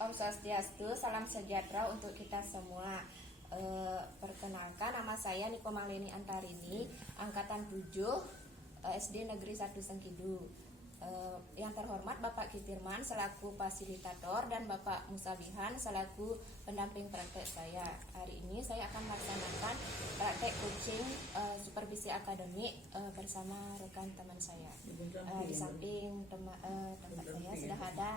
Om Swastiastu, salam sejahtera untuk kita semua. Perkenalkan, nama saya Niko Malini Antarini, angkatan 7, SD Negeri 1 Sengkidu. Yang terhormat Bapak Kitirman selaku fasilitator dan Bapak Musabihan selaku pendamping praktek saya. Hari ini saya akan melaksanakan praktek coaching supervisi akademik bersama rekan teman saya. Di samping tempat saya sudah ada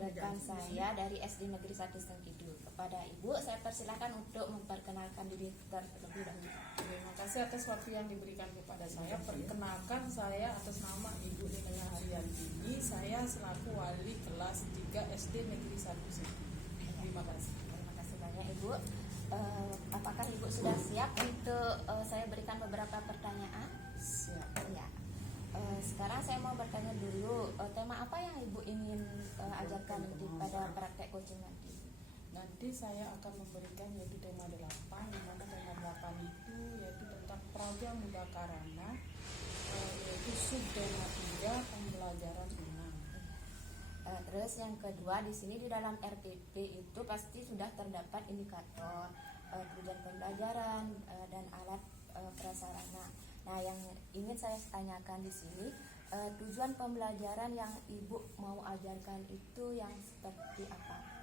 rekan saya dari SD Negeri 1 Sengkidu. Kepada Ibu, saya persilakan untuk memperkenalkan diri terlebih dahulu. Terima kasih atas waktu yang diberikan kepada saya. Perkenalkan, saya atas nama Ibu Nina Haryanti. Saya selaku wali kelas 3 SD Negeri 1 Sengkidu. Terima kasih. Terima kasih banyak Ibu. Apakah Ibu sudah siap untuk saya berikan beberapa pertanyaan? Siap. Ya. Sekarang saya mau bertanya dulu, tema apa yang Ibu ingin ajarkan nanti pada praktek coaching nanti? Nanti saya akan memberikan yaitu tema 8, di mana tema 8 itu yaitu tentang Praja Muda Karana, yaitu subtema 3 pembelajaran 6. Terus yang kedua, di sini di dalam RPP itu pasti sudah terdapat indikator tujuan pembelajaran dan alat prasarana. Nah, yang ingin saya tanyakan di sini, tujuan pembelajaran yang Ibu mau ajarkan itu yang seperti apa?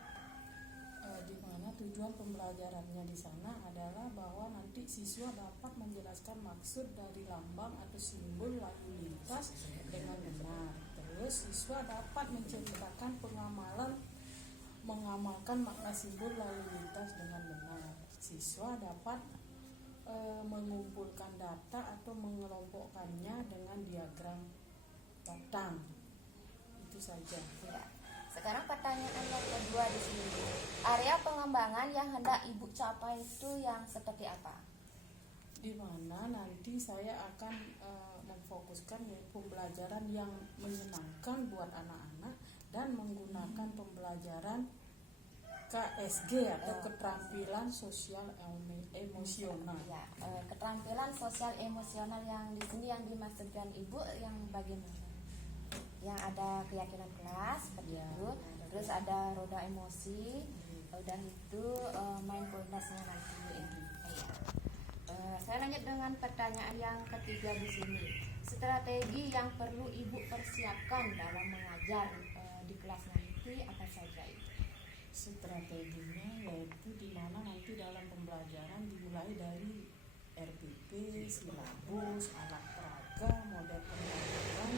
Di mana tujuan pembelajarannya di sana adalah bahwa nanti siswa dapat menjelaskan maksud dari lambang atau simbol lalu lintas dengan benar. Terus siswa dapat menceritakan mengamalkan makna simbol lalu lintas dengan benar. Siswa dapat mengumpulkan data atau mengelompokkannya dengan diagram batang. Itu saja. Ya. Sekarang pertanyaan yang kedua di sini, area pengembangan yang hendak Ibu capai itu yang seperti apa? Di mana nanti saya akan memfokuskan yaitu pembelajaran yang menyenangkan buat anak-anak dan menggunakan pembelajaran KSG atau keterampilan sosial emosional. Ya, keterampilan sosial emosional yang di sini yang dimaksudkan Ibu yang bagaimana? Yang ada keyakinan kelas seperti itu, terus ada roda emosi, udah itu mindfulness-nya nanti. Saya lanjut dengan pertanyaan yang ketiga di sini. Strategi yang perlu Ibu persiapkan dalam mengajar di kelas nanti apa saja itu? Strateginya yaitu di mana nanti dalam pembelajaran dimulai dari RPP, silabus, alat peraga, model pembelajaran,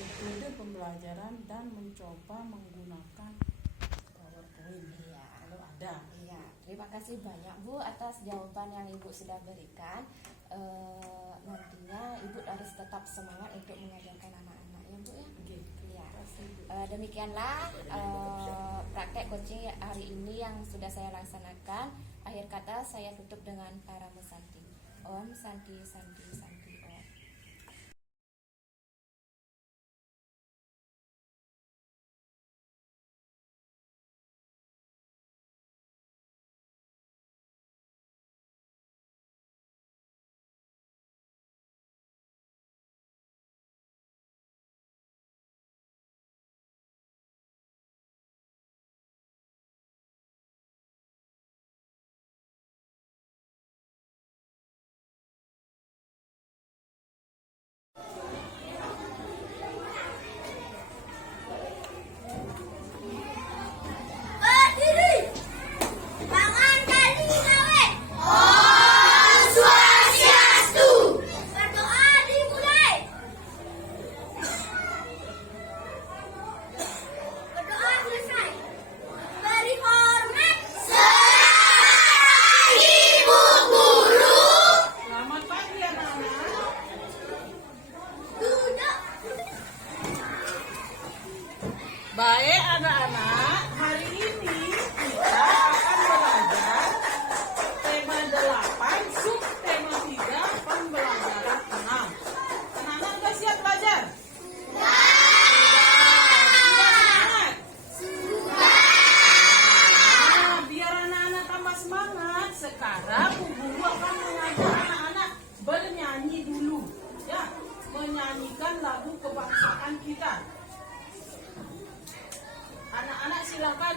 metode pembelajaran, dan mencoba menggunakan PowerPoint kalau ada. Iya, terima kasih banyak Bu atas jawaban yang Ibu sudah berikan. Nantinya Ibu harus tetap semangat untuk mengajarkan anak-anak ya Bu ya. Oke. Iya. Demikianlah praktek coaching hari ini yang sudah saya laksanakan. Akhir kata saya tutup dengan para Santi. Om Santi Santi Santi Om.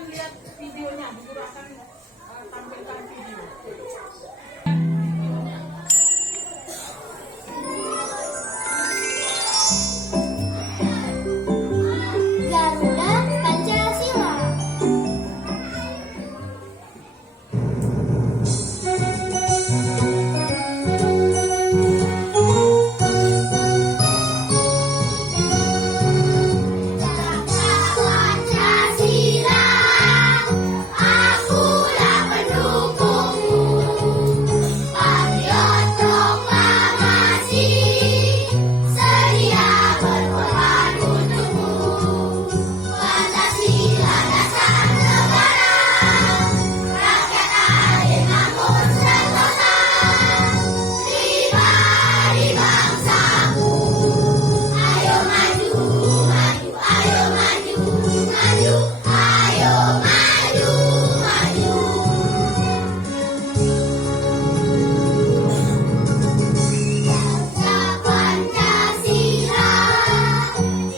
lihat videonya, Bu Guru akan tampilkan video. Garuda Pancasila. Pancasila, akulah pendukungmu. Patriot proklamasi, sedia berkorban untukmu. Pancasila dasar negara, rakyat adil makmur sentosa. Pribadi bangsamu, ayo maju, maju, ayo maju, maju, ayo maju, maju. Pancasila,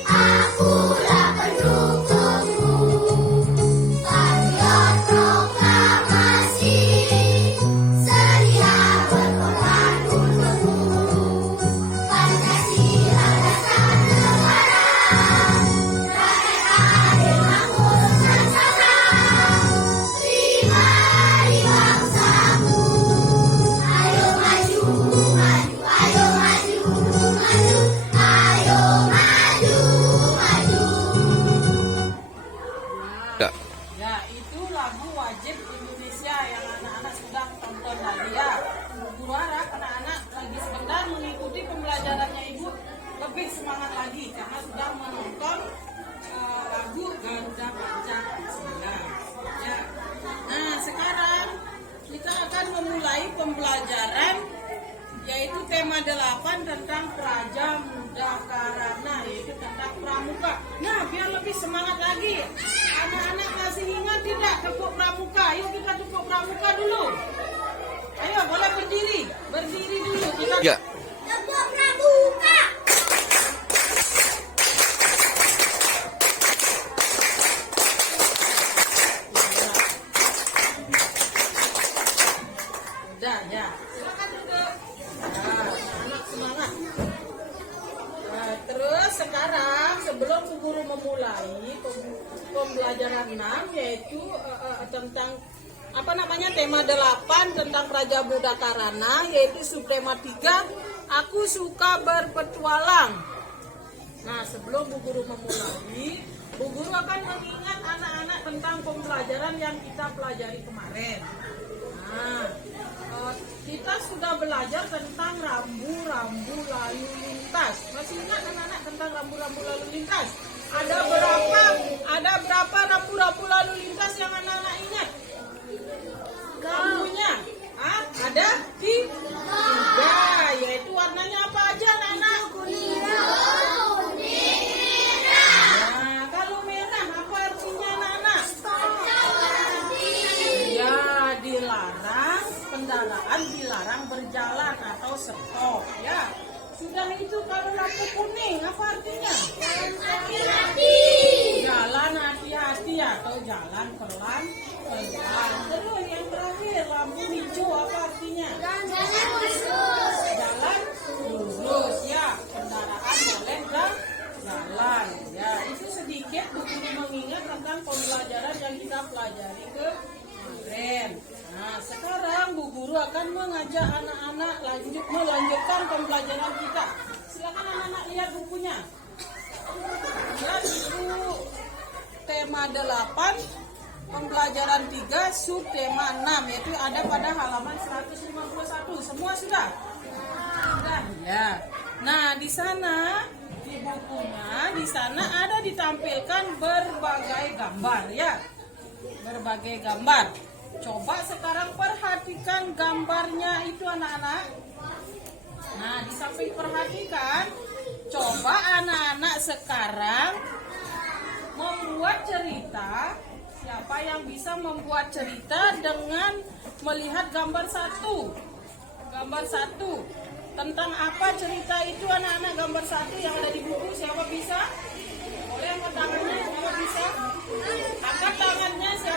akulah pendukungmu. Patriot proklamasi, sedia berkorban untukmu. Pancasila dasar negara, rakyat adil makmur sentosa. Pribadi bangsamu, ayo maju, maju, ayo maju, maju, ayo maju, maju. Ya, itu lagu wajib Indonesia yang anak-anak sudah tonton tadi ya. Bu Guru harap anak-anak lagi sebentar mengikuti pembelajarannya Ibu lebih semangat lagi karena sudah menonton lagu Garuda Pancasila. Ya. Nah, sekarang kita akan memulai pembelajaran yaitu tema 8 tentang Praja Muda Karana, yaitu tentang pramuka. Nah, biar lebih semangat lagi, anak-anak masih ingat tidak tepuk pramuka? Yuk kita tepuk pramuka dulu. Ayo, boleh berdiri dulu. Kita Ya. Tepuk pramuka. udah ya. Silakan duduk. Nah, anak semangat. Nah, terus sekarang sebelum Bu Guru memulai pembelajaran 6 yaitu tentang apa namanya tema 8 tentang Praja Muda Karana, yaitu subtema 3 aku suka berpetualang. Nah, sebelum Bu Guru memulai, Bu Guru akan mengingat anak-anak tentang pembelajaran yang kita pelajari kemarin. Nah, kita sudah belajar tentang rambu-rambu lalu lintas. Masih ingat anak-anak tentang rambu-rambu lalu lintas? Ada berapa rambu-rambu lalu lintas yang anak-anak ingat? Rambunya? Ada 3, yaitu warnanya apa aja anak-anak? Nah, kalau merah apa artinya anak-anak? Ya, dilarang, kendaraan dilarang berjalan atau stop ya. Sudah itu kalau lampu kuning apa artinya? Jalan hati-hati atau jalan pelan. Terus yang terakhir lampu hijau apa artinya? Jalan lurus ya, kendaraan boleh jalan ya. Itu sedikit Bu Guru mengingat tentang pembelajaran yang kita pelajari kemarin. Nah, sekarang Bu Guru akan mengajak anak-anak melanjutkan pembelajaran kita. Silakan anak-anak lihat bukunya. Lihat buku tema 8, pembelajaran 3, subtema 6, yaitu ada pada halaman 151. Semua sudah? Sudah ya. Nah, di sana di bukunya di sana ada ditampilkan berbagai gambar ya. Berbagai gambar. Coba sekarang perhatikan gambarnya itu anak-anak. Nah, di samping perhatikan, coba anak-anak sekarang membuat cerita. Siapa yang bisa membuat cerita dengan melihat gambar 1? Gambar 1. Tentang apa cerita itu anak-anak? Gambar 1 yang ada di buku, siapa bisa? Boleh angkat tangannya, siapa bisa? Angkat tangannya, siapa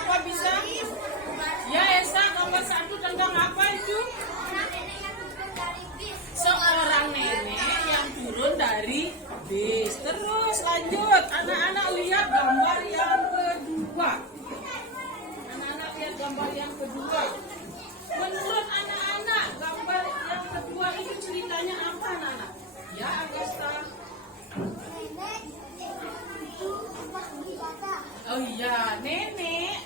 gambar yang kedua. Menurut anak-anak, gambar yang kedua ini ceritanya apa, anak-anak? Ya, Agasta. Oh iya, nenek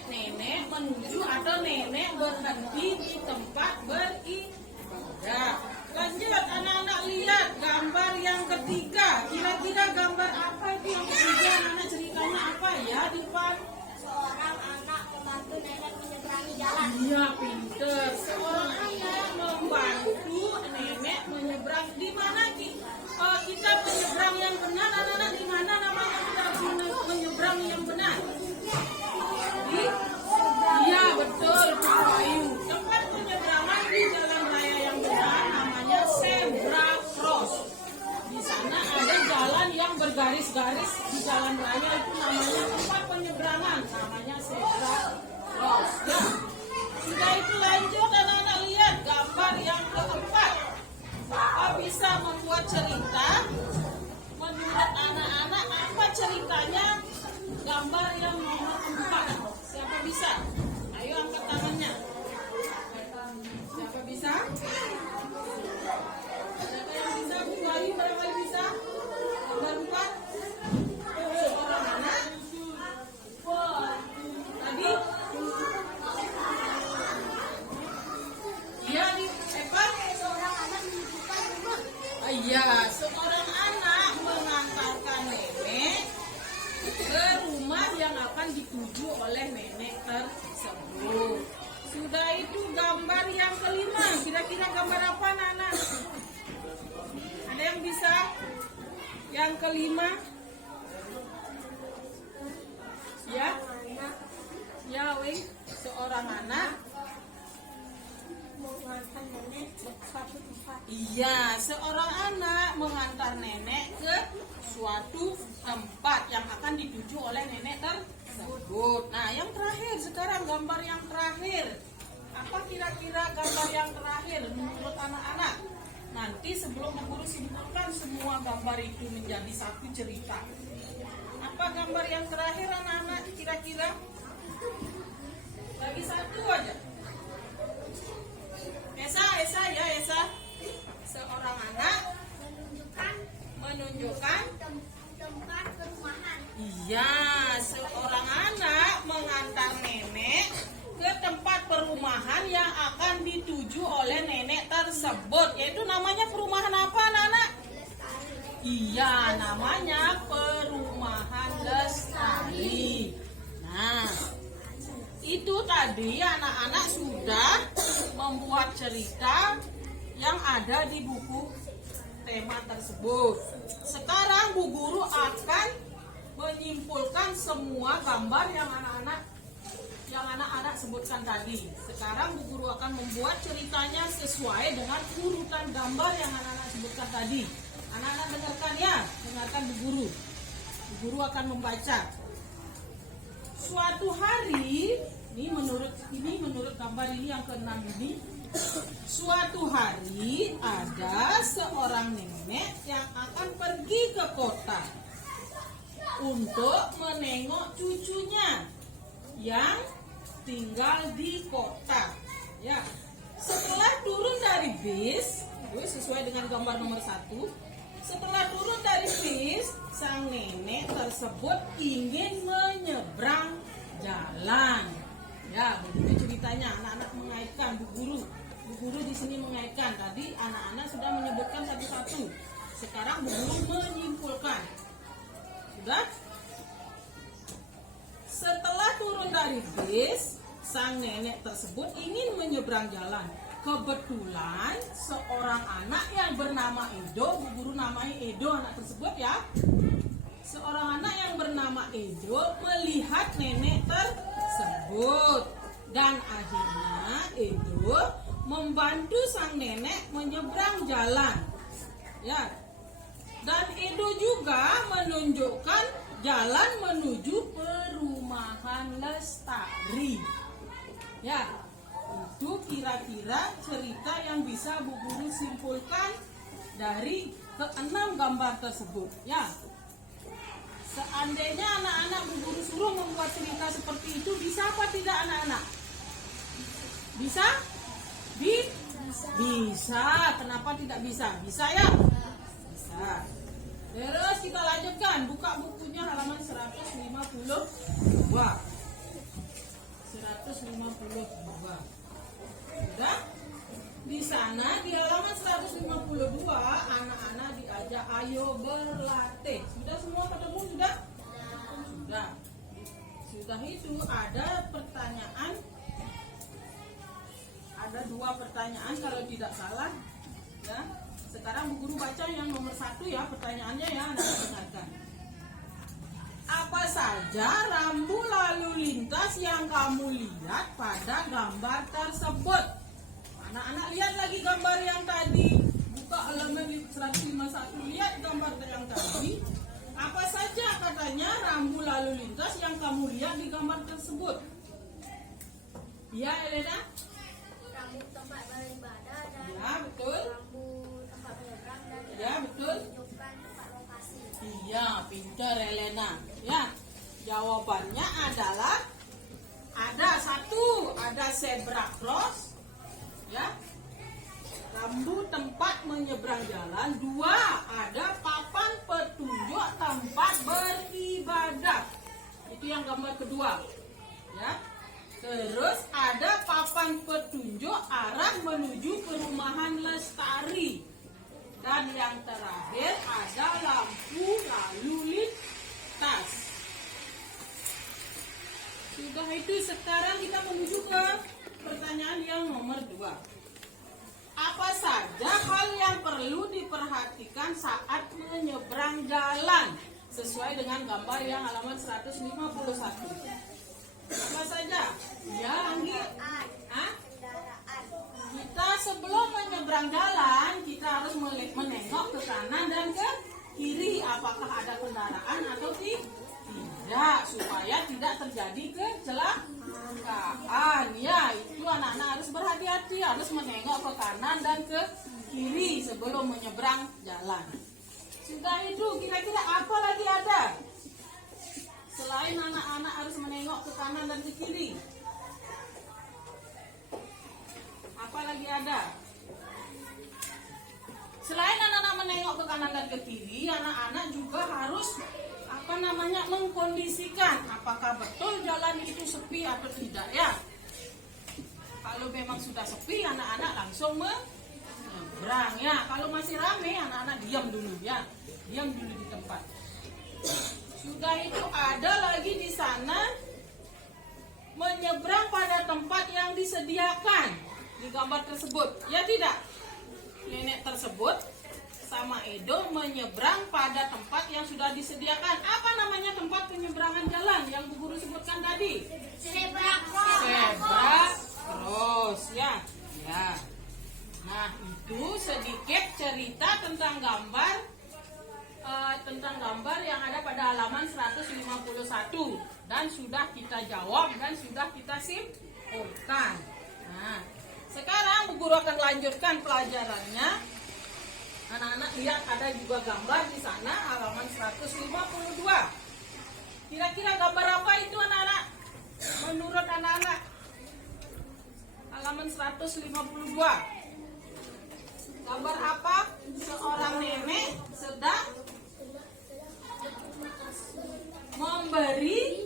menuju atau nenek berhenti di tempat beribadah. Lanjut, anak-anak lihat gambar yang ketiga. Kira-kira gambar apa itu yang ketiga? Anak-anak ceritanya apa ya di depan? Seorang anak membantu nenek menyeberangi jalan. Iya, pinter. Seorang anak membantu nenek menyeberang. Di mana kita menyeberang yang benar, anak-anak? Di mana namanya kita menyeberang yang benar? Iya, betul, Pak Bayu. Tempat penyeberangan di jalan raya yang benar namanya zebra cross. Di sana ada jalan yang bergaris-garis di jalan raya, itu namanya tempat penyeberangan, namanya zebra cross. Ya. Sudah itu lanjut, anak-anak lihat gambar yang keempat. Bapak bisa membuat cerita. Menurut anak-anak apa ceritanya gambar yang nomor 4? Siapa bisa? Ayo angkat tangannya. Siapa bisa? Siapa yang bisa? Bu Bayu berapa bisa? Gambar 4. Seorang anak. Tadi? Iya, di ekor. Seorang anak menunjukkan rumah. Iya, seorang anak mengantarkan nenek ke rumah yang akan dituju oleh nenek tersebut. Sudah itu gambar yang kelima. Kira-kira gambar apa, anak-anak? Ada yang bisa? Yang kelima? Ya? Ya, Wing. Seorang anak. Mengantar nenek ke suatu tempat. Iya, seorang anak mengantar nenek ke suatu tempat yang akan dituju oleh nenek tersebut. Nah, yang terakhir sekarang gambar yang terakhir. Apa kira-kira gambar yang terakhir menurut anak-anak? Nanti sebelum guru simpulkan semua gambar itu menjadi satu cerita. Apa gambar yang terakhir, anak-anak, kira-kira? Lagi satu aja. Esa ya, Esa. Seorang anak menunjukkan Tempat perumahan. iya, seorang anak mengantar nenek ke tempat perumahan yang akan dituju oleh nenek tersebut. Yaitu namanya perumahan apa, anak-anak? Iya, namanya perumahan Lestari. Nah, itu tadi anak-anak sudah membuat cerita yang ada di buku tema tersebut. Sekarang Bu Guru akan menyimpulkan semua gambar yang anak-anak sebutkan tadi. Sekarang Bu Guru akan membuat ceritanya sesuai dengan urutan gambar yang anak-anak sebutkan tadi. Anak-anak dengarkan ya, dengarkan Bu Guru. Bu Guru akan membaca. Suatu hari, ini menurut gambar ini yang ke-6 ini. Suatu hari ada seorang nenek yang akan pergi ke kota untuk menengok cucunya yang tinggal di kota. Ya, setelah turun dari bis, sesuai dengan gambar nomor 1. Setelah turun dari bis, sang nenek tersebut ingin menyeberang jalan. Ya, begitu ceritanya. Anak-anak mengaitkan, Bu Guru di sini mengaitkan. Tadi anak-anak sudah menyebutkan satu-satu. Sekarang Bu Guru menyimpulkan. Sudah? Setelah turun dari bis, sang nenek tersebut ingin menyeberang jalan. Kebetulan seorang anak yang bernama Edo, Bu Guru namai Edo anak tersebut ya. Seorang anak yang bernama Edo melihat nenek tersebut dan akhirnya Edo membantu sang nenek menyeberang jalan. Ya. Dan Edo juga menunjukkan jalan menuju perumahan Lestari. Ya. Itu kira-kira cerita yang bisa Bu Guru simpulkan dari ke-6 gambar tersebut. Ya. Seandainya anak-anak Bu Guru suruh membuat cerita seperti itu, bisa apa tidak anak-anak? Bisa? Bisa. Kenapa tidak bisa? Bisa ya? Bisa. Terus kita lanjutkan. Buka bukunya halaman 152. 152. Sudah? Di sana di halaman 152 anak-anak diajak ayo berlatih. Sudah semua ketemu sudah? Sudah. Sudah itu ada pertanyaan. Ada 2 pertanyaan kalau tidak salah. Ya. Sekarang Bu Guru baca yang nomor 1 ya, pertanyaannya ya, anak-anak dengarkan. Apa saja rambu lalu lintas yang kamu lihat pada gambar tersebut? Anak-anak lihat lagi gambar yang tadi. Buka halaman 151, lihat gambar yang tadi. Apa saja katanya rambu lalu lintas yang kamu lihat di gambar tersebut? Ya, Elena? Rambu tempat beribadah dan Ya, betul. rambu tempat menyeberang dan Ya, betul. menunjukkan tempat lokasi. Iya, pintar Elena. Ya, jawabannya adalah ada 1, ada zebra cross, ya, rambu tempat menyeberang jalan. 2, ada papan petunjuk tempat beribadah. Itu yang gambar kedua, ya. Terus ada papan petunjuk arah menuju perumahan Lestari. Dan yang terakhir ada lampu lalu lintas. Sudah itu, sekarang kita menuju ke pertanyaan yang nomor 2. Apa saja hal yang perlu diperhatikan saat menyeberang jalan? Sesuai dengan gambar yang halaman 151. Apa saja? Ya, Anggi. Hah? Kita sebelum menyeberang jalan, kita harus menengok ke kanan dan ke kiri. Apakah ada kendaraan atau tidak, supaya tidak terjadi kecelakaan. Ya, itu anak-anak harus berhati-hati, harus menengok ke kanan dan ke kiri sebelum menyeberang jalan. Sudah itu, kira-kira apa lagi ada? Selain anak-anak harus menengok ke kanan dan ke kiri, apa lagi ada? Selain anak-anak menengok ke kanan dan ke kiri, anak-anak juga harus mengkondisikan apakah betul jalan itu sepi atau tidak, ya. Kalau memang sudah sepi, anak-anak langsung menyeberang, ya. Kalau masih ramai, anak-anak diam dulu, ya. Diam dulu di tempat. Sudah itu, ada lagi di sana menyeberang pada tempat yang disediakan di gambar tersebut, ya tidak? Nenek tersebut sama Edo menyeberang pada tempat yang sudah disediakan. Apa namanya tempat penyeberangan jalan yang Bu Guru sebutkan tadi? Zebra Zebra cross, ya. Ya. Nah, itu sedikit cerita tentang gambar yang ada pada halaman 151 dan sudah kita jawab dan sudah kita simpulkan. Nah, sekarang Bu Guru akan lanjutkan pelajarannya. Anak-anak lihat ada juga gambar di sana halaman 152. Kira-kira gambar apa itu anak-anak? Menurut anak-anak, halaman 152. Gambar apa? Seorang nenek sedang memberi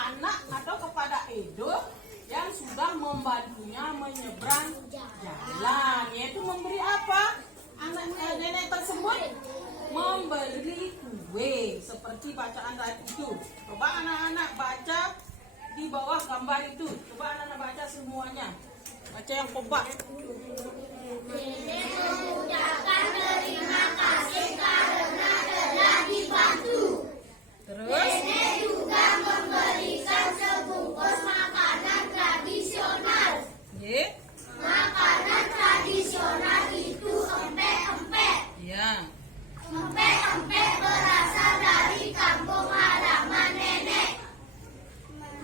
anak atau kepada Edo yang sudah membantunya menyeberang jalan, yaitu memberi apa? Nenek tersebut memberi kue seperti bacaan tadi itu. Coba anak-anak baca di bawah gambar itu. Coba anak-anak baca semuanya. Baca yang kompak. Nenek mengucapkan terima kasih karena telah dibantu. Terus? Nenek juga memberikan sebungkus makanan tradisional. Y. Makanan tradisional itu empek-empek. Ya. Empek-empek berasal dari kampung halaman nenek.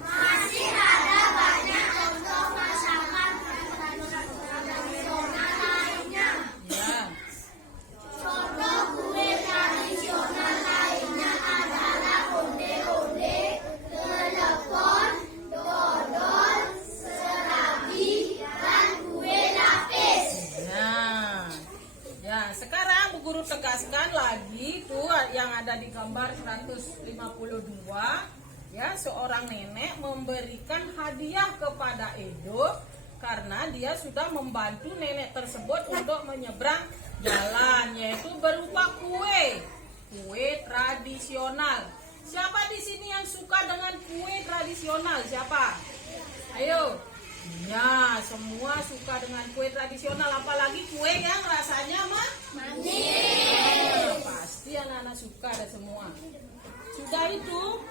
Masih ada banyak contoh masakan tradisional lainnya. Ya. Contoh kue tradisional lainnya adalah ondel-ondel. seorang nenek memberikan hadiah kepada Edo karena dia sudah membantu nenek tersebut untuk menyeberang jalan, yaitu berupa kue tradisional. Siapa di sini yang suka dengan kue tradisional? Siapa? Ayo. Ya, semua suka dengan kue tradisional, apalagi kue yang rasanya manis. Pasti anak-anak suka ada semua. Sudah itu,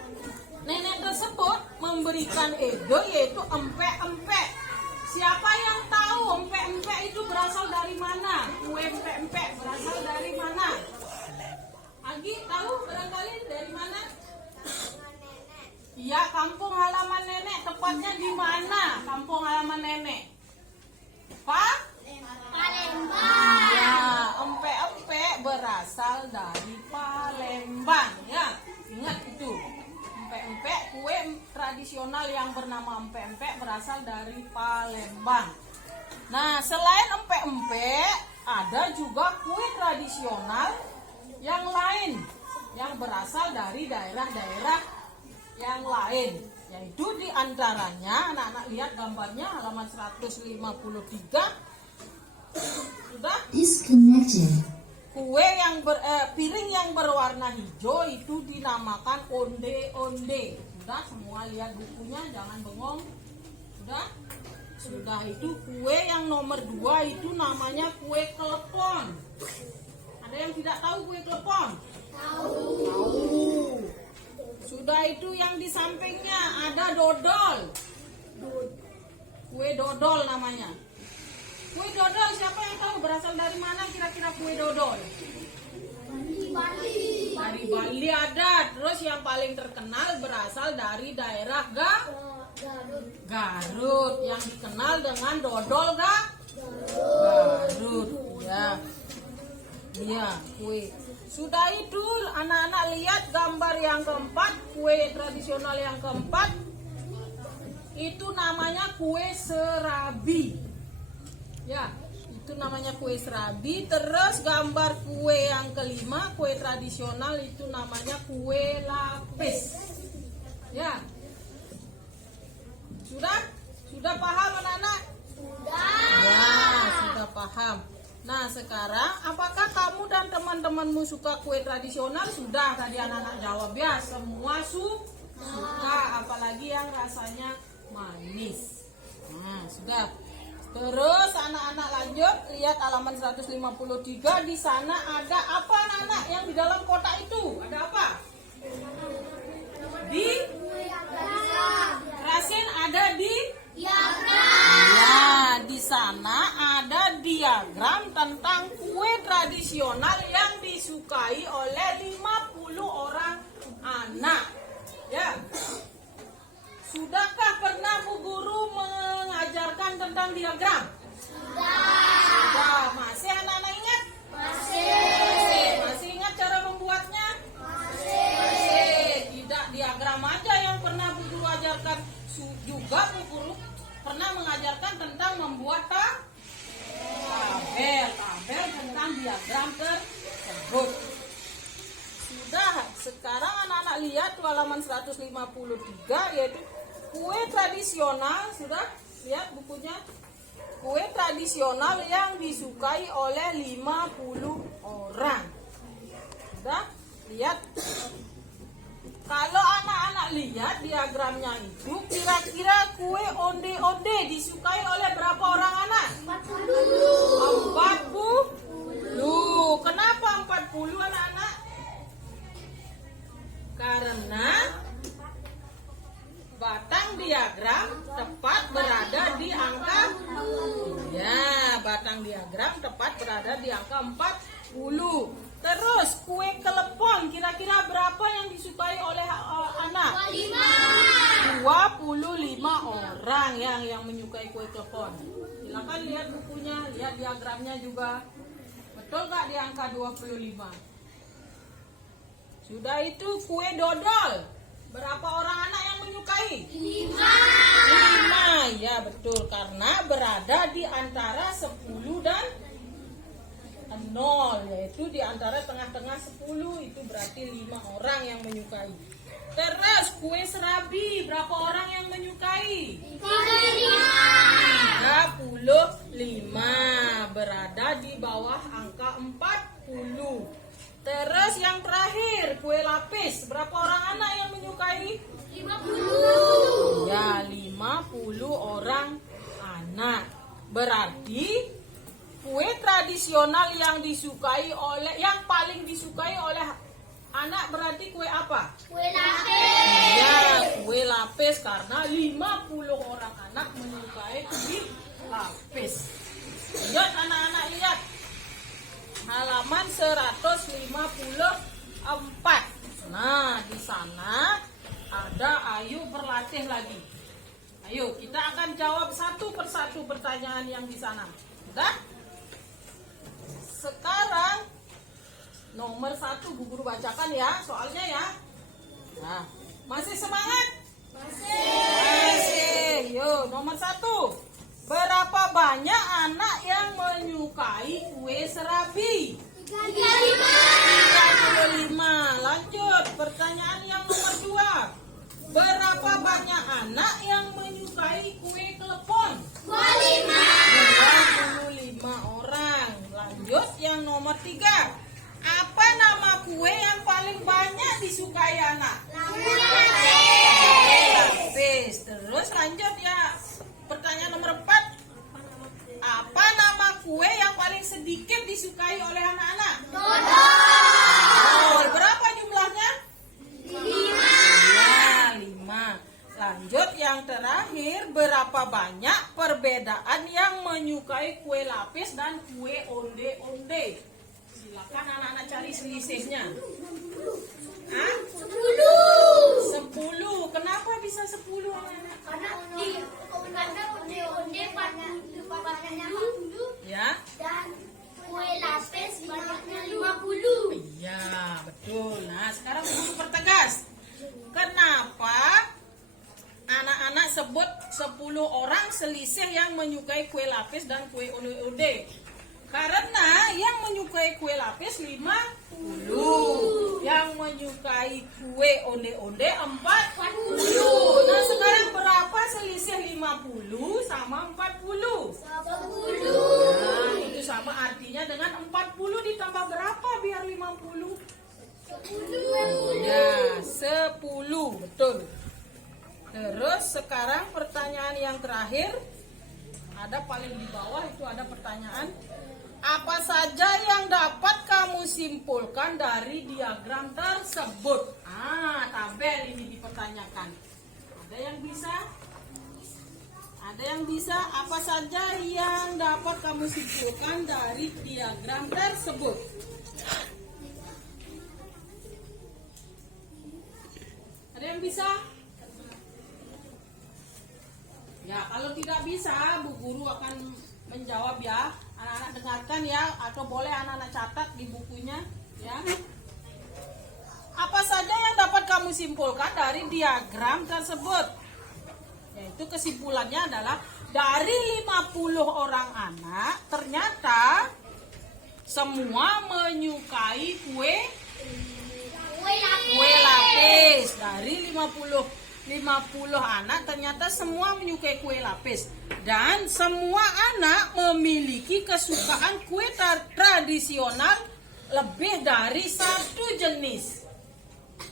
nenek tersebut memberikan Edo yaitu empek-empek. Siapa yang tahu empek-empek itu berasal dari mana? Kue empek-empek berasal dari mana? Agi tahu barangkali dari mana? Iya, kampung halaman nenek. Tepatnya di mana kampung halaman nenek? Palembang. Ya, empek-empek berasal dari Palembang. Ya, ingat itu. Empek-empek, kue tradisional yang bernama empek-empek berasal dari Palembang. Nah, selain empek-empek, ada juga kue tradisional yang lain yang berasal dari daerah-daerah yang lain, yaitu diantaranya anak-anak lihat gambarnya halaman 153. Sudah? Disconnected. Kue yang piring yang berwarna hijau itu dinamakan onde-onde. Sudah, semua lihat bukunya, jangan bengong. Sudah itu kue yang nomor 2 itu namanya kue klepon. Ada yang tidak tahu kue klepon? Tahu. Sudah itu yang di sampingnya ada dodol. Kue dodol namanya. Kue dodol siapa yang tahu berasal dari mana kira-kira kue dodol? Dari Bali ada. Terus yang paling terkenal berasal dari daerah Garut yang dikenal dengan dodol Garut. Ya. Iya, kue. Sudah itu anak-anak lihat gambar yang keempat, kue tradisional yang keempat. Itu namanya kue serabi. Ya, itu namanya kue serabi. Terus gambar kue yang kelima, kue tradisional itu namanya kue lapis. Ya. Sudah paham anak-anak? Ya, sudah paham. Nah, sekarang apakah kamu dan teman-temanmu suka kue tradisional? Sudah, tadi anak-anak jawab ya, semua suka, apalagi yang rasanya manis. Nah, sudah. Terus anak-anak lanjut, lihat halaman 153. Di sana ada apa anak-anak yang di dalam kotak itu? Ada apa? Di Rasin ada di ya, di sana ada diagram tentang kue tradisional yang disukai oleh 50 orang anak. Ya. Sudahkah pernah Bu Guru mengajarkan tentang diagram? Sudah. Masih anak-anak ingat? Masih ingat cara membuatnya? Tidak diagram aja yang pernah Bu Guru ajarkan, juga Bu Guru pernah mengajarkan tentang membuat tabel tentang diagram tersebut. Sudah, sekarang anak-anak lihat halaman 153 yaitu kue tradisional. Sudah lihat bukunya? Kue tradisional yang disukai oleh 50 orang. Sudah lihat? Kalau anak-anak lihat diagramnya itu, kira-kira kue onde-onde disukai oleh berapa orang anak? 40. Kenapa 40 anak-anak? Karena batang diagram tepat berada di angka batang diagram tepat berada di angka 40. Terus kue kelepon kira-kira berapa yang disukai oleh anak? 25 orang yang menyukai kue kelepon. Silakan lihat bukunya, lihat diagramnya juga. Betul nggak di angka 25? Sudah itu kue dodol. Berapa orang anak yang menyukai? 5. Ya betul, karena berada di antara 10 dan 0, yaitu di antara tengah-tengah 10, itu berarti 5 orang yang menyukai. Terus kue serabi, berapa orang yang menyukai? 35, berada di bawah angka 40. Terus yang terakhir, kue lapis, berapa orang anak yang menyukai? 50. Ya, 50 orang anak. Berarti kue tradisional yang paling disukai oleh anak berarti kue apa? Kue lapis. Ya, kue lapis karena 50 orang anak menyukai kue lapis. Lihat anak-anak, lihat halaman 154. Nah, di sana ada Ayu berlatih lagi. Ayo, kita akan jawab satu persatu pertanyaan yang di sana. Udah? Sekarang nomor 1 Bu Guru bacakan ya soalnya ya. Nah, masih semangat? Masih. Yo, nomor 1. Berapa banyak anak yang menyukai kue serabi? 35. Lanjut, pertanyaan yang nomor 2. Berapa banyak anak yang menyukai kue klepon? 25 orang. Lanjut, yang nomor 3. Apa nama kue yang paling banyak disukai anak? Lapis. Terus lanjut ya. Pertanyaan nomor 4. Apa nama kue yang paling sedikit disukai oleh anak-anak? Dodol. Berapa jumlahnya? 5. Lanjut yang terakhir, berapa banyak perbedaan yang menyukai kue lapis dan kue onde-onde? Silakan anak-anak cari selisihnya. 10. Kenapa bisa 10 anak-anak? Karena onde-onde banyaknya 50 Ya? dan kue lapis banyaknya 50. Iya, betul. Nah, sekarang guru pertegas. Kenapa anak-anak sebut 10 orang selisih yang menyukai kue lapis dan kue onde-onde? Karena yang menyukai kue lapis 50, yang menyukai kue onde-onde 40. Nah, sekarang berapa selisih 50 sama 40? 10. Nah, itu sama artinya dengan 40 ditambah berapa biar 50? 10. Ya, 10. Betul. Terus sekarang pertanyaan yang terakhir. Ada paling di bawah itu ada pertanyaan. Apa saja yang dapat kamu simpulkan dari diagram tersebut? Tabel ini dipertanyakan. Ada yang bisa? Ada yang bisa? Apa saja yang dapat kamu simpulkan dari diagram tersebut? Ada yang bisa? Ya, kalau tidak bisa, Bu Guru akan menjawab ya. Anak-anak dengarkan ya, atau boleh anak-anak catat di bukunya ya. Apa saja yang dapat kamu simpulkan dari diagram tersebut? Yaitu kesimpulannya adalah dari 50 orang anak ternyata semua menyukai kue lapis. Dari 50 anak ternyata semua menyukai kue lapis. Dan semua anak memiliki kesukaan kue tradisional lebih dari satu jenis.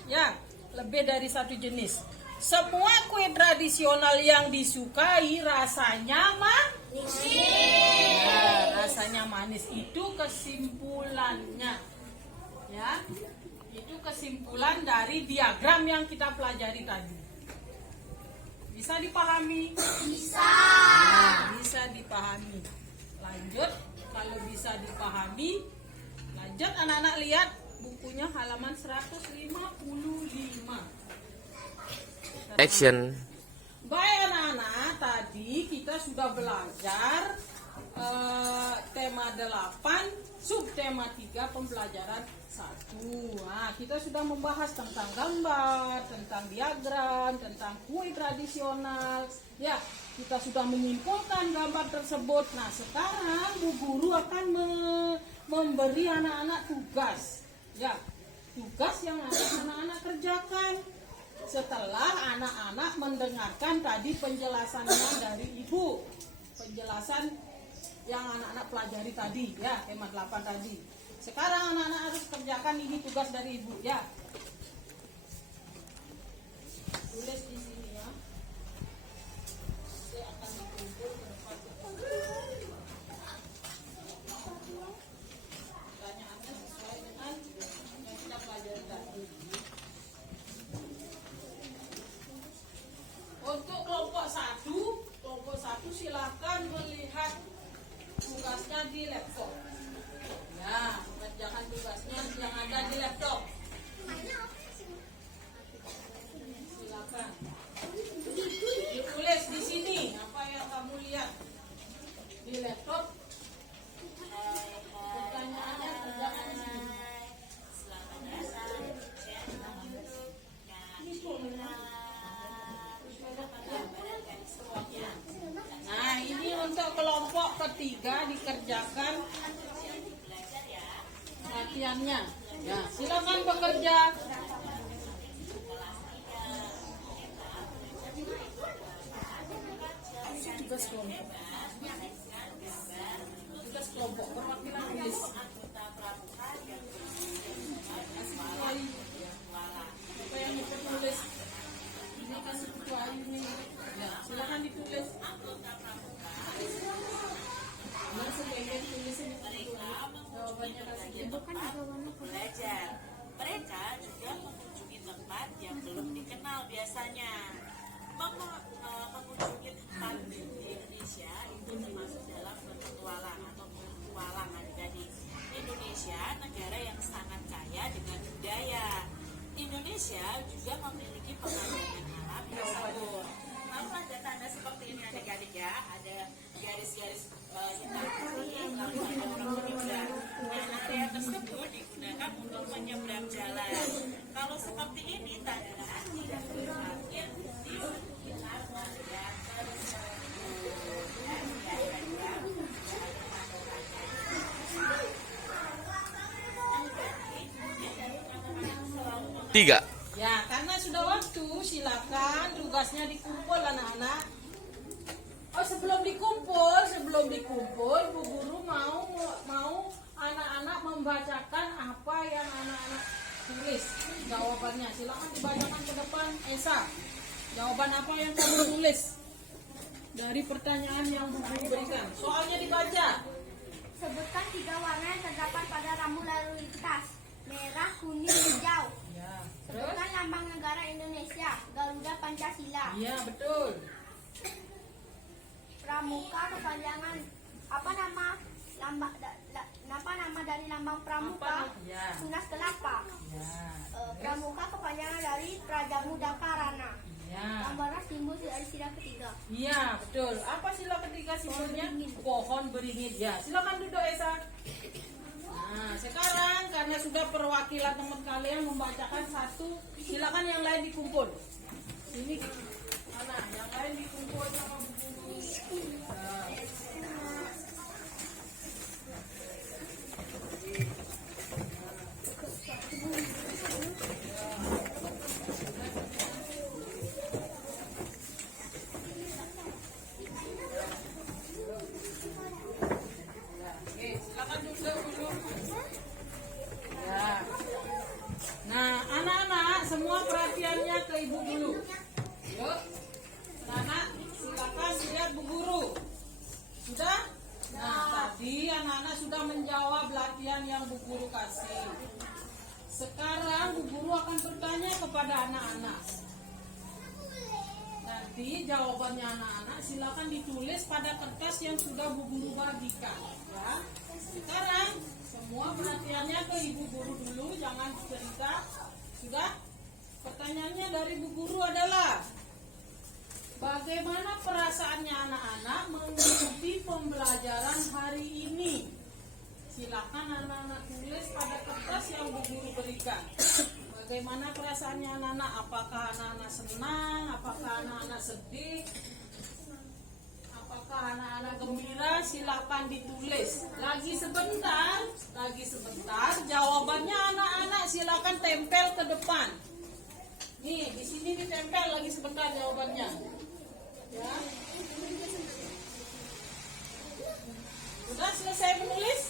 Ya, lebih dari satu jenis. Semua kue tradisional yang disukai rasanya manis. Ya, rasanya manis itu kesimpulannya. Ya, itu kesimpulan dari diagram yang kita pelajari tadi. Bisa dipahami? Bisa. Nah, bisa dipahami. Lanjut, kalau bisa dipahami, lanjut anak-anak lihat bukunya halaman 155. Action. Baik anak-anak, tadi kita sudah belajar tema 8, subtema 3, pembelajaran 1. Nah, kita sudah membahas tentang gambar, tentang diagram, tentang kue tradisional. Ya, kita sudah menyimpulkan gambar tersebut. Nah, sekarang Bu Guru akan memberi anak-anak tugas. Ya, tugas yang harus anak-anak kerjakan. setelah anak-anak mendengarkan tadi penjelasannya dari ibu, penjelasan yang anak-anak pelajari tadi ya, tema 8 tadi. Sekarang anak-anak harus kerjakan ini tugas dari ibu ya. Tulis di sini ya. Saya akan dikumpul ke depan. Pertanyaannya sesuai dengan yang kita pelajari tadi. Untuk kelompok 1 silakan melihat tugasnya di laptop. Ya, kerjakan tugasnya yang ada di laptop. Silakan. Ditulis di sini apa yang kamu lihat di laptop. Pertanyaannya kerjakan di sini. Nah, ini untuk kelompok ketiga dikerjakan latihannya. Ya, silakan bekerja. Tugas kelompok. Tugas kelompok perwakilan tulis. Apa yang mau tulis? Ini kan ketua ini. Ya, silakan ditulis. Nah, sebagian tulisin jawabannya kasih. Belajar. Mereka juga mengunjungi tempat yang belum dikenal biasanya. Mengunjungi tempat di Indonesia itu termasuk dalam berpetualang atau bertualang adik-adik. Indonesia negara yang sangat kaya dengan budaya. Indonesia juga memiliki pemandangan alam yang subur. Lalu ada tanda seperti ini adik-adik ya, ada garis-garis hitam putih, lalu ada orang menyeberang. Nah, area tersebut digunakan untuk menyeberang jalan. Kalau seperti ini tanda tidak berparkir di sekitar area tersebut. Tiga. Ya, karena sudah waktu, silakan tugasnya dikumpul anak-anak. Oh, sebelum dikumpul, Bu Guru mau anak-anak membacakan apa yang anak-anak tulis jawabannya. Silakan dibacakan ke depan, Esa. Jawaban apa yang kamu tulis dari pertanyaan yang Bu Guru berikan? Soalnya dibaca. Sebutkan 3 warna yang terdapat pada rambu lalu lintas. Merah, kuning, hijau. Ya, terus? Sebutkan lambang negara Indonesia. Garuda Pancasila. Iya, betul. Pramuka kepanjangan apa nama dari lambang pramuka? Ya. Tunas kelapa. Ya. Pramuka kepanjangan dari Praja Muda Karana. Ya. Gambarnya simbol dari sila ketiga. Iya, betul. Apa sila ketiga simbolnya? Pohon beringin. Ya, silakan duduk Esa. Nah, sekarang karena sudah perwakilan teman kalian membacakan satu, silakan yang lain dikumpul. Ini mana? Yang lain dikumpul sama Bu Guru. Nah. Oke, silakan duduk dulu. Ya. Nah, anak-anak semua perhatiannya ke ibu dulu. Yuk, anak silakan lihat Bu Guru. Sudah? Nah, tadi anak-anak sudah menjawab latihan yang Bu Guru kasih. Sekarang Bu Guru akan bertanya kepada anak-anak. Nanti jawabannya anak-anak silakan ditulis pada kertas yang sudah Bu Guru bagikan. Ya. Sekarang semua perhatiannya ke Ibu Guru dulu, jangan cerita. Sudah? Pertanyaannya dari Bu Guru adalah, bagaimana perasaannya anak-anak mengikuti pembelajaran hari ini? Silakan anak-anak tulis pada kertas yang Bu Guru berikan. Bagaimana perasaannya anak-anak? Apakah anak-anak senang? Apakah anak-anak sedih? Apakah anak-anak gembira? Silakan ditulis. Lagi sebentar. Jawabannya anak-anak silakan tempel ke depan. Nih, di sini ditempel lagi sebentar jawabannya. Ya. Sudah selesai menulis?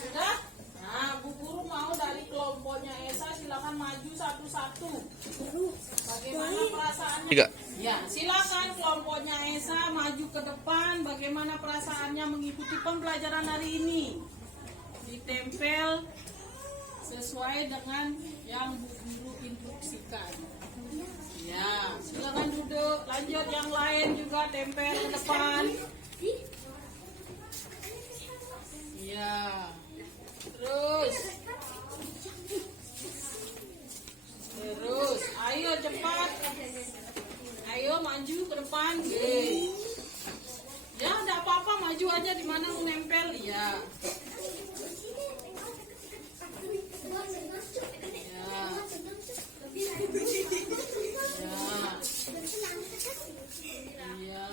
Sudah? Nah, Bu Guru mau dari kelompoknya Esa silakan maju satu-satu. Bagaimana perasaannya? 3. Ya, silakan kelompoknya Esa maju ke depan. Bagaimana perasaannya mengikuti pembelajaran hari ini? Ditempel sesuai dengan yang Bu Guru instruksikan. Ya, silakan duduk. Lanjut yang lain juga tempel ke depan. Ya. Terus, ayo cepat. Ayo maju ke depan. Ya, enggak apa-apa, maju aja di mana mau nempel. Ya. Ya.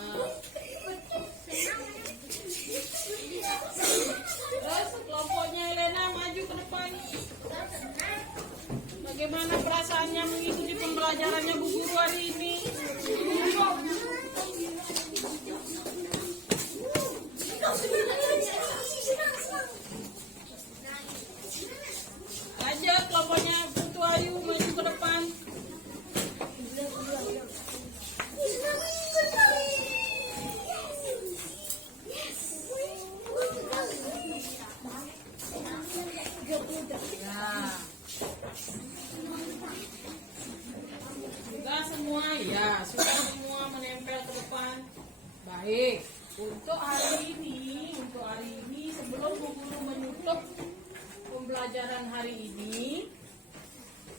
Terus kelompoknya Elena maju ke depan. Bagaimana perasaannya mengikuti pembelajarannya Bu Guru hari ini? Lanjut kelompoknya Putu Ayu maju ke depan. Sudah semua menempel ke depan. Baik, untuk hari ini sebelum Bu Guru menutup pembelajaran hari ini,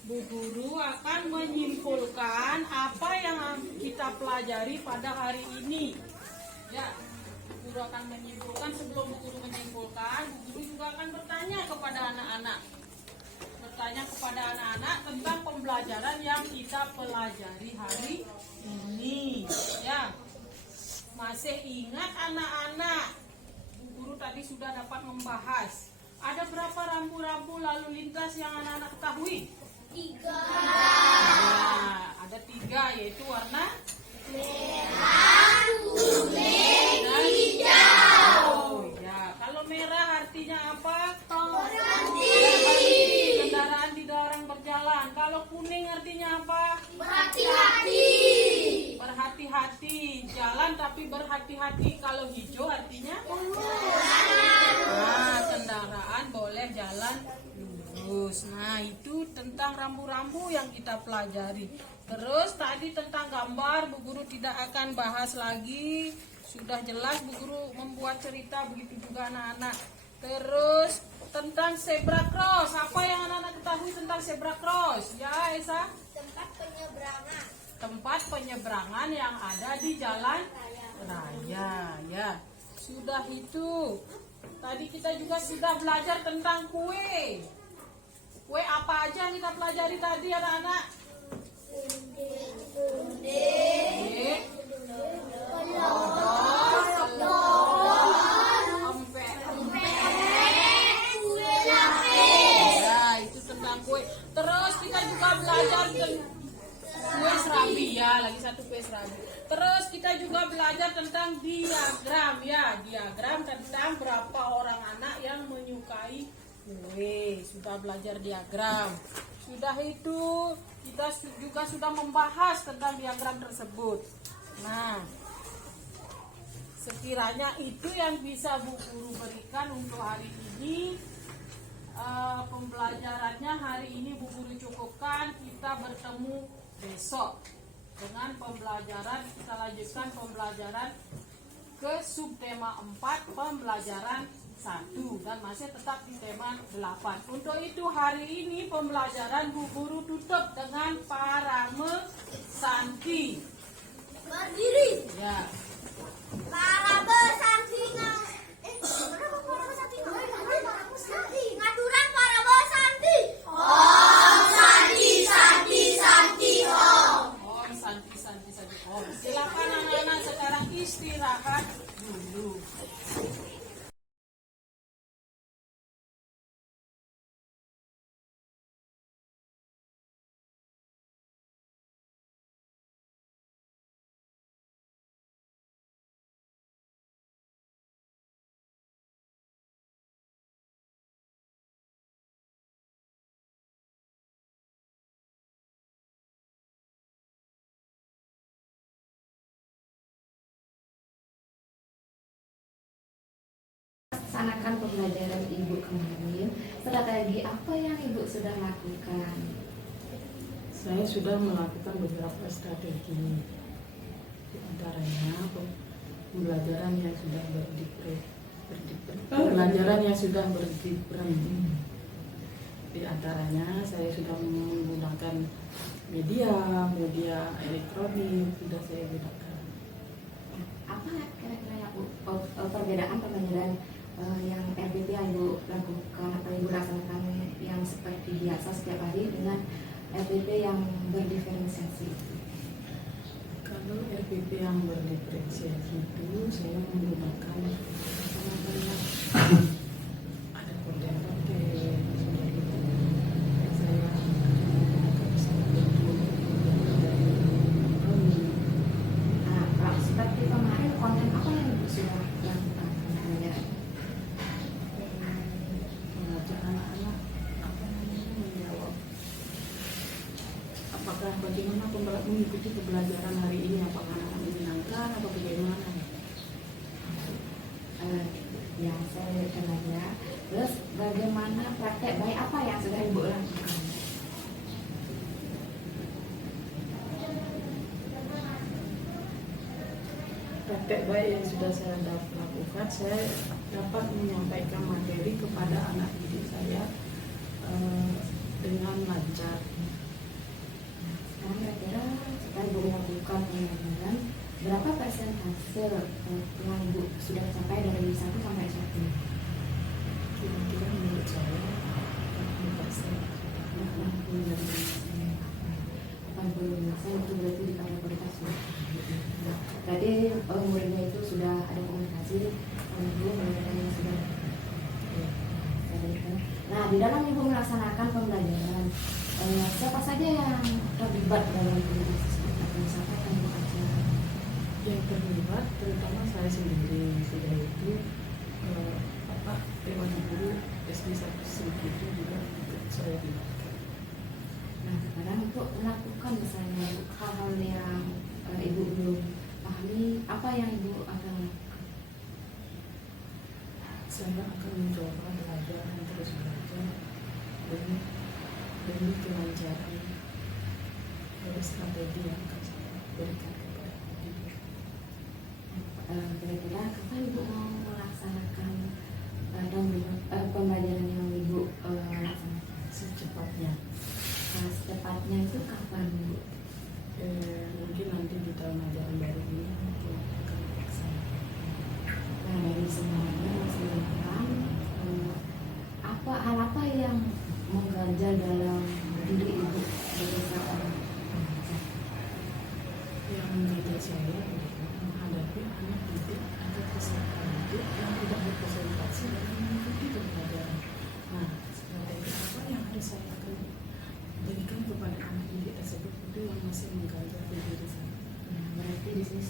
Bu Guru akan menyimpulkan apa yang kita pelajari pada hari ini. Ya, Bu Guru akan menyimpulkan. Sebelum Bu Guru menyimpulkan, Bu Guru juga akan bertanya kepada anak-anak. Tentang pembelajaran yang kita pelajari hari ini. Ya, masih ingat anak-anak? Bu Guru tadi sudah dapat membahas. Ada berapa rambu-rambu lalu lintas yang anak-anak ketahui? 3. Nah, ada 3, yaitu warna Merah, kuning, hijau. oh ya. Kalau merah artinya apa? Berhenti. Kendaraan dilarang berjalan. Kalau kuning artinya apa? Berhati-hati. Berhati-hati. Jalan tapi berhati-hati. Kalau hijau artinya? Nah, kendaraan boleh jalan lurus. Nah, itu tentang rambu-rambu yang kita pelajari. Terus tadi tentang gambar, Bu Guru tidak akan bahas lagi. Sudah jelas Bu Guru membuat cerita, begitu juga anak-anak. Terus tentang zebra cross. Apa yang anak-anak ketahui tentang zebra cross? Ya, Esa? Tempat penyeberangan. Tempat penyeberangan yang ada di jalan raya. Ya, sudah itu. Tadi kita juga sudah belajar tentang kue. Kue apa aja yang kita pelajari tadi anak-anak? Kue, ya, itu tentang kue. Terus kita juga belajar tentang kue serabi, ya, lagi satu kue serabi. Terus kita juga belajar tentang diagram, ya, diagram tentang berapa orang anak yang menyukai kue. Sudah belajar diagram. Sudah itu kita juga sudah membahas tentang diagram tersebut. Nah, sekiranya itu yang bisa Bu Guru berikan untuk hari ini. Pembelajarannya hari ini Bu Guru cukupkan. Kita bertemu besok dengan pembelajaran. Kita lanjutkan pembelajaran ke subtema 4 pembelajaran 1 dan masih tetap di tema 8. Untuk itu hari ini pembelajaran Bu Guru tutup dengan parame santi. Berdiri. Ya. Para besanti. Ngaturan para besanti. Om santi santi santi om. Om santi santi santi om. Silakan anak-anak sekarang istirahat dulu. melaksanakan pembelajaran Ibu kemarin, strategi apa yang Ibu sudah lakukan? Saya sudah melakukan beberapa strategi, di antaranya pembelajaran yang sudah pembelajaran yang sudah berdifferent. Di antaranya saya sudah menggunakan media elektronik sudah saya gunakan. Apa kira-kira ya Bu, perbedaan pembelajaran yang RPP yang Ibu lakukan atau Ibu laksanakan yang seperti biasa setiap hari dengan RPP yang berdiferensiasi? Kalau RPP yang berdiferensiasi itu saya menggunakan ada konten-konten seperti itu. Saya menggunakan Kalau seperti kemarin, konten apa yang Ibu sudah lakukan pembelajaran? mengajak anak-anak menjawab apakah bagaimana mengikuti pembelajaran hari ini, apakah anak menyenangkan atau bagaimana. Ya, saya belajar. Terus bagaimana praktek baik apa yang sudah Ibu lakukan? Praktek baik yang sudah saya lakukan, saya dapat menyampaikan materi kepada anak didik saya dengan lancar. Sekarang kira-kira setelah Ibu melakukan pembelajaran, berapa persentase yang Ibu sudah capai dari 1 sampai 1? Kira-kira menurut saya 80%. 80% itu berarti di kapasitas ya. Tadi muridnya itu sudah ada komunikasi, Ibu muridnya sudah. Nah, di dalam Ibu melaksanakan pembelajaran, siapa saja yang terlibat dalam proses tersebut? Siapa yang Ibu ajar? Yang terlibat terutama saya sendiri, sudah itu Dewan Guru SD 1 Sengkidu juga ikut saya libatkan. Nah, sekarang untuk melakukan misalnya hal-hal yang Ibu belum pahami, apa yang Ibu akan lakukan? Saya akan mencoba belajar dan terus belajar demi kelancaran dari strategi yang akan saya berikan kepada didik. Kira-kira kapan Ibu mau melaksanakan pembelajaran yang Ibu laksanakan? Secepatnya. Nah, secepatnya itu kapan Bu? Mungkin nanti di tahun ajaran baru ini mungkin akan dilaksanakan. Nah, dari semuanya Mas Ilham, hal apa yang mengganjal dalam diri Ibu sebagai seorang pengajar? Yang menjadi saya adalah menghadapi anak didik atau peserta didik yang tidak berkonsentrasi dalam mengikuti pembelajaran. Nah, strategi apa yang harus saya berikan kepada anak didik tersebut itu yang masih mengganjal di diri saya. Nah, berarti di sini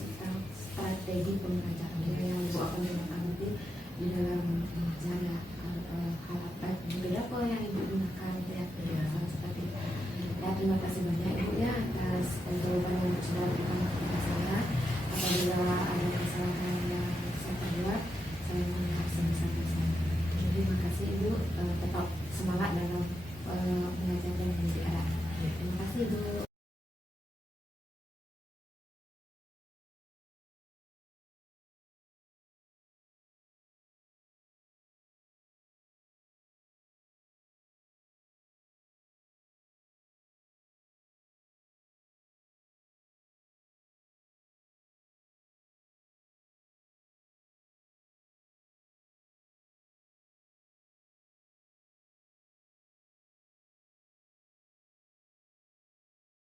strategi pembelajaran yang Ibu akan gunakan nanti di dalam mengajar ya, hal apa yang Ibu gunakan ya, sama seperti itu. Ya, terima kasih banyak Ibu ya atas jawaban yang sudah diberikan kepada saya. Apabila ada kesalahan yang saya perbuat, saya mohon maaf sebesar-besarnya. Terima kasih Ibu, tetap semangat dalam mengajar.